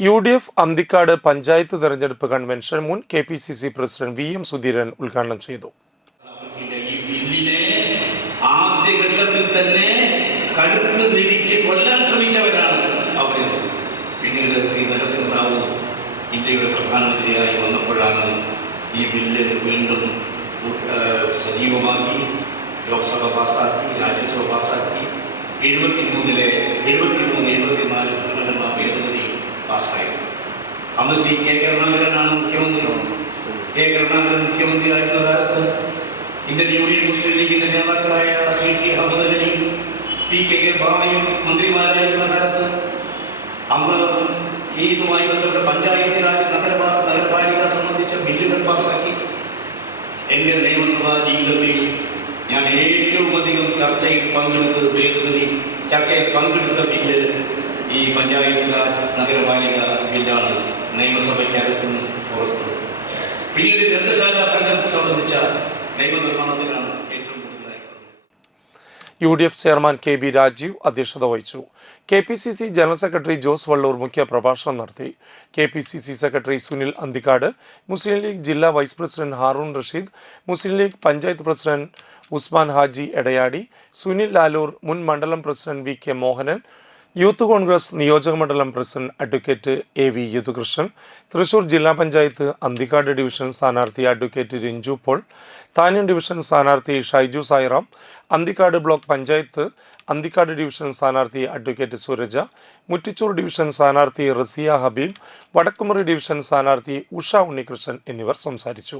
UDF Anthikad panchayat തെരഞ്ഞെടുപ്പ് convention മുൻ KPCC president VM Sudheeran ഉദ്ഘാടനം ചെയ്തു. ഈ ബില്ലിനെ ആദ്യഘട്ടത്തിൽ തന്നെ കടുത്ത് തിരിച്ച് കൊല്ലാൻ ശ്രമിച്ചവരാണ് അവർ. പിന്നീട് ശ്രീ നരസിംഹറാവു ഇന്ത്യയുടെ പ്രധാനമന്ത്രിയായി വന്നപ്പോഴാണ് ഈ ബില്ല് വീണ്ടും സജീവമാക്കി ലോക്സഭ പാസാക്കി, രാജ്യസഭ പാസാക്കി. 74 ഭരണഘടനാ ഭേദഗതി പാസ്സായത്. അന്ന് ശ്രീ കെ കരുണാകരനാണ് മുഖ്യമന്ത്രി. കെ കരുണാകരൻ മുഖ്യമന്ത്രിയായിരുന്ന കാലത്ത് ഇന്ത്യൻ യൂണിയൻ മുസ്ലിം ലീഗിന്റെ നേതാക്കളായ CT അഹമ്മദ് അലിയും PK ബാബയും മന്ത്രിമാരായിരുന്ന കാലത്ത് അന്ന് ഇതുമായി ബന്ധപ്പെട്ട പഞ്ചായത്ത് രാജ് നഗരപാലിക സംബന്ധിച്ച ബില്ലുകൾ പാസ്സാക്കി. എൻ്റെ നിയമസഭാ ജീവിതത്തിൽ ഞാൻ ഏറ്റവും അധികം ചർച്ചയിൽ പങ്കെടുത്ത ബില്ല് ഈ പഞ്ചായത്ത് രാജ് നഗരപാലിക ബില്ലാണ്. നിയമസഭയ്ക്കകത്തും പുറത്തും. പിന്നീട് ഗ്രന്ഥശാല സംഘം സംബന്ധിച്ച നിയമനിർമ്മാണത്തിലാണ് ഏറ്റവും കൂടുതലായിരുന്നത്. UDF ചെയർമാൻ KB രാജീവ് അധ്യക്ഷത വഹിച്ചു. KPCC general secretary Jose Vallur മുഖ്യ പ്രഭാഷണം നടത്തി. KPCC സെക്രട്ടറി സുനിൽ അന്തിക്കാട്, മുസ്ലിം ലീഗ് ജില്ലാ vice president Haroon Rasheed, Muslim League panchayat president Usman Haji Edayadi, Sunil Lalur, മുൻ മണ്ഡലം പ്രസിഡന്റ് VK മോഹനൻ, യൂത്ത് കോൺഗ്രസ് നിയോജക മണ്ഡലം president advocate AV Yadukrishnan, Thrissur ജില്ലാ പഞ്ചായത്ത് അന്തിക്കാട് ഡിവിഷൻ സ്ഥാനാർത്ഥി അഡ്വക്കേറ്റ് രഞ്ജു പോൾ, താന്യം ഡിവിഷൻ സ്ഥാനാർത്ഥി ഷൈജു സായിറാം, അന്തിക്കാട് ബ്ലോക്ക് പഞ്ചായത്ത് അന്തിക്കാട് ഡിവിഷൻ സ്ഥാനാർത്ഥി അഡ്വക്കേറ്റ് സുരജ, മുറ്റിച്ചൂർ ഡിവിഷൻ സ്ഥാനാർത്ഥി റസിയ ഹബീബ്, വടക്കുമുറി ഡിവിഷൻ സ്ഥാനാർത്ഥി ഉഷ ഉണ്ണികൃഷ്ണൻ എന്നിവർ സംസാരിച്ചു.